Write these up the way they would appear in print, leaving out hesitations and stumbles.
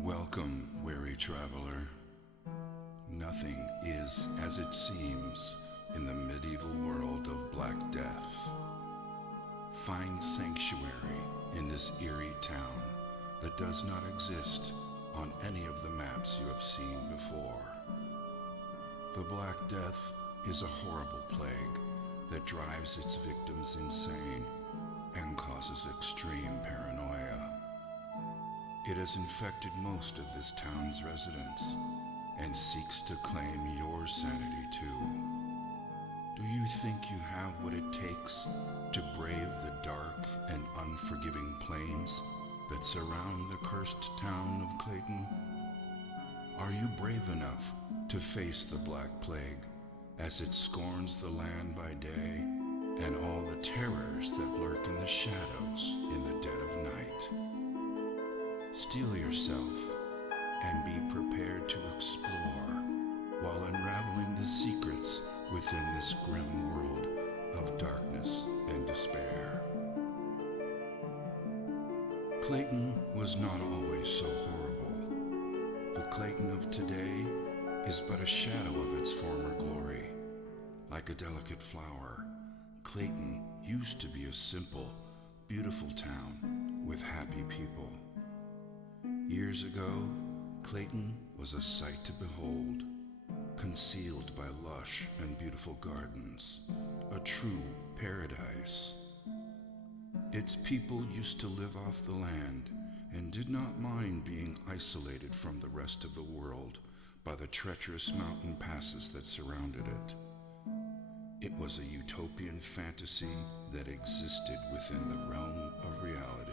Welcome, weary traveler. Nothing is as it seems in the medieval world of Black Death. Find sanctuary in this eerie town that does not exist on any of the maps you have seen before. The Black Death is a horrible plague that drives its victims insane and causes extreme paranoia. It has infected most of this town's residents and seeks to claim your sanity too. Do you think you have what it takes to brave the dark and unforgiving plains that surround the cursed town of Clayton? Are you brave enough to face the Black Plague as it scorns the land by day and all the terrors that lurk in the shadows in the dead of night? Steel yourself and be prepared to explore while unraveling the secrets within this grim world of darkness and despair. Clayton was not always so horrible. The Clayton of today is but a shadow of its former glory. Like a delicate flower, Clayton used to be a simple, beautiful town with happy people. Years ago, Clayton was a sight to behold, concealed by lush and beautiful gardens, a true paradise. Its people used to live off the land and did not mind being isolated from the rest of the world by the treacherous mountain passes that surrounded it. It was a utopian fantasy that existed within the realm of reality.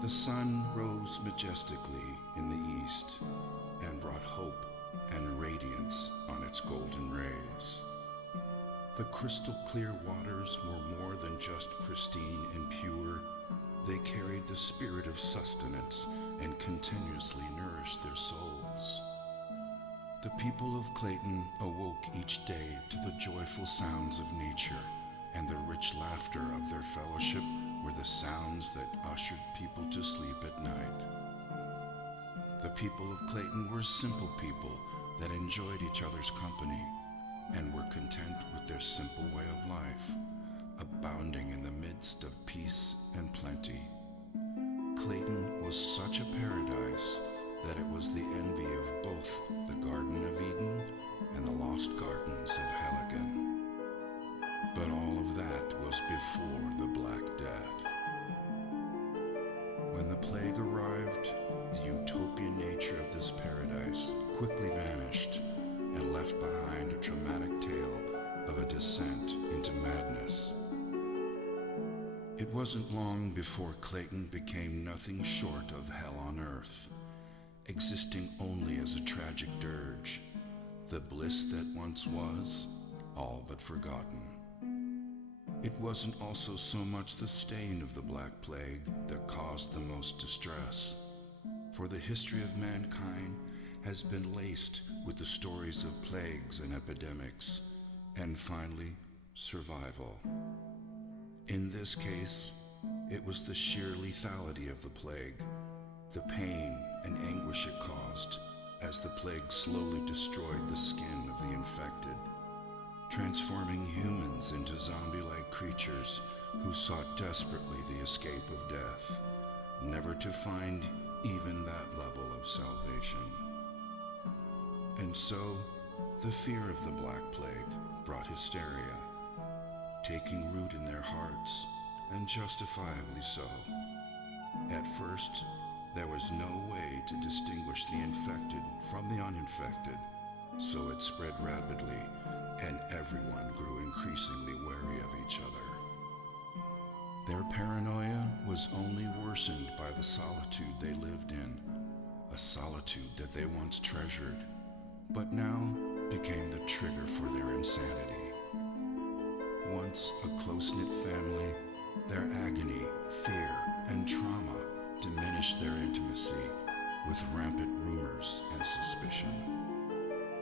The sun rose majestically in the east and brought hope and radiance on its golden rays. The crystal clear waters were more than just pristine and pure. They carried the spirit of sustenance and continuously nourished their souls. The people of Clayton awoke each day to the joyful sounds of nature, and the rich laughter of their fellowship were the sounds that ushered people to sleep at night. The people of Clayton were simple people that enjoyed each other's company and were content with their simple way of life, abounding in the midst of peace and plenty. Clayton was such a paradise that it was the envy of both the Garden of Eden and the lost gardens of Helligan. But all of that was before the Black Death. When the plague arrived, the utopian nature of this paradise quickly vanished and left behind a dramatic tale of a descent into madness. It wasn't long before Clayton became nothing short of hell on earth, existing only as a tragic dirge, the bliss that once was, all but forgotten. It wasn't also so much the stain of the Black Plague that caused the most distress, for the history of mankind has been laced with the stories of plagues and epidemics, and finally, survival. In this case, it was the sheer lethality of the plague, the pain and anguish it caused as the plague slowly destroyed the skin of the infected, transforming humans into zombie-like creatures who sought desperately the escape of death, never to find even that level of salvation. And so, the fear of the Black Plague brought hysteria, taking root in their hearts, and justifiably so. At first, there was no way to distinguish the infected from the uninfected, so it spread rapidly, and everyone grew increasingly wary of each other. Their paranoia was only worsened by the solitude they lived in, a solitude that they once treasured, but now became the trigger for their insanity. Once a close-knit family, their agony, fear, and trauma diminished their intimacy with rampant rumors and suspicion.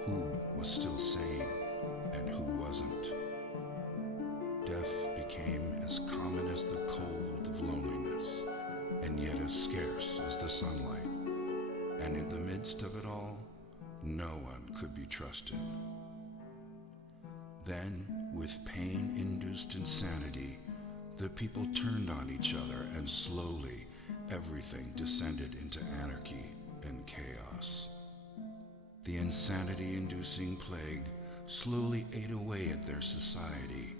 Who was still sane and who wasn't? Death became as common as the cold of loneliness, and yet as scarce as the sunlight. no one could be trusted. Then, with pain-induced insanity, the people turned on each other, and slowly everything descended into anarchy and chaos. The insanity-inducing plague slowly ate away at their society,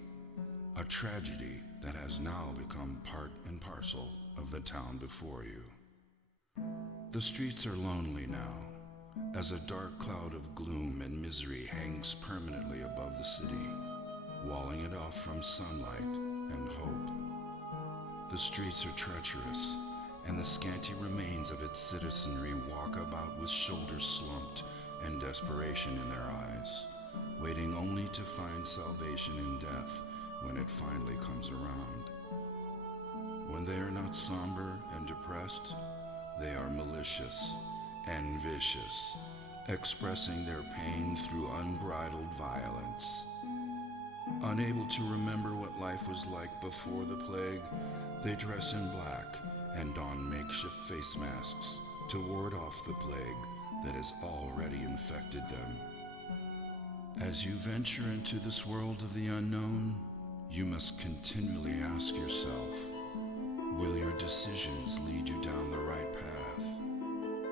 a tragedy that has now become part and parcel of the town before you. The streets are lonely now, as a dark cloud of gloom and misery hangs permanently above the city, walling it off from sunlight and hope. The streets are treacherous, and the scanty remains of its citizenry walk about with shoulders slumped and desperation in their eyes, waiting only to find salvation in death when it finally comes around. When they are not somber and depressed, they are malicious and vicious, expressing their pain through unbridled violence. Unable to remember what life was like before the plague, they dress in black and don makeshift face masks to ward off the plague that has already infected them. As you venture into this world of the unknown, you must continually ask yourself, will your decisions lead you down the right path?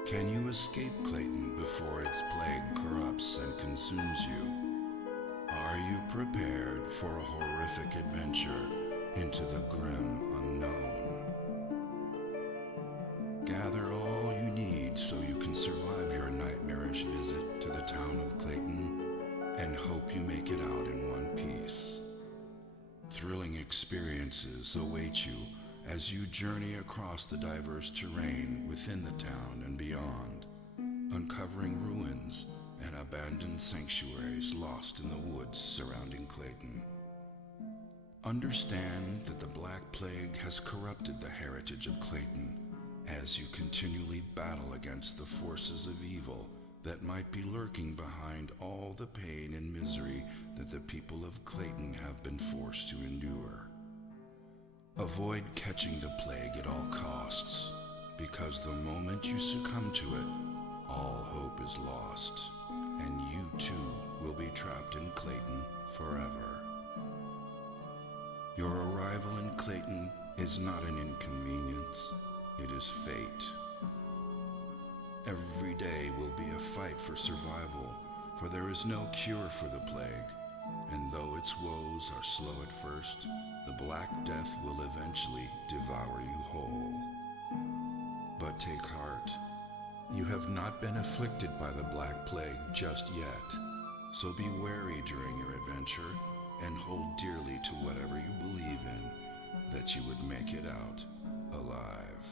Can you escape Clayton before its plague corrupts and consumes you? Are you prepared for a horrific adventure into the grim unknown? Gather all you need so you can survive your nightmarish visit to the town of Clayton, and hope you make it out in one piece. Thrilling experiences await you as you journey across the diverse terrain within the town and beyond, uncovering ruins and abandoned sanctuaries lost in the woods surrounding Clayton. Understand that the Black Plague has corrupted the heritage of Clayton as you continually battle against the forces of evil that might be lurking behind all the pain and misery that the people of Clayton have been forced to endure. Avoid catching the plague at all costs, because the moment you succumb to it, all hope is lost, and you too will be trapped in Clayton forever. Your arrival in Clayton is not an inconvenience, it is fate. Every day will be a fight for survival, for there is no cure for the plague, and though its woes are slow at first, the Black Death will eventually devour you whole. But take heart, you have not been afflicted by the Black Plague just yet, so be wary during your adventure and hold dearly to whatever you believe in, that you would make it out alive.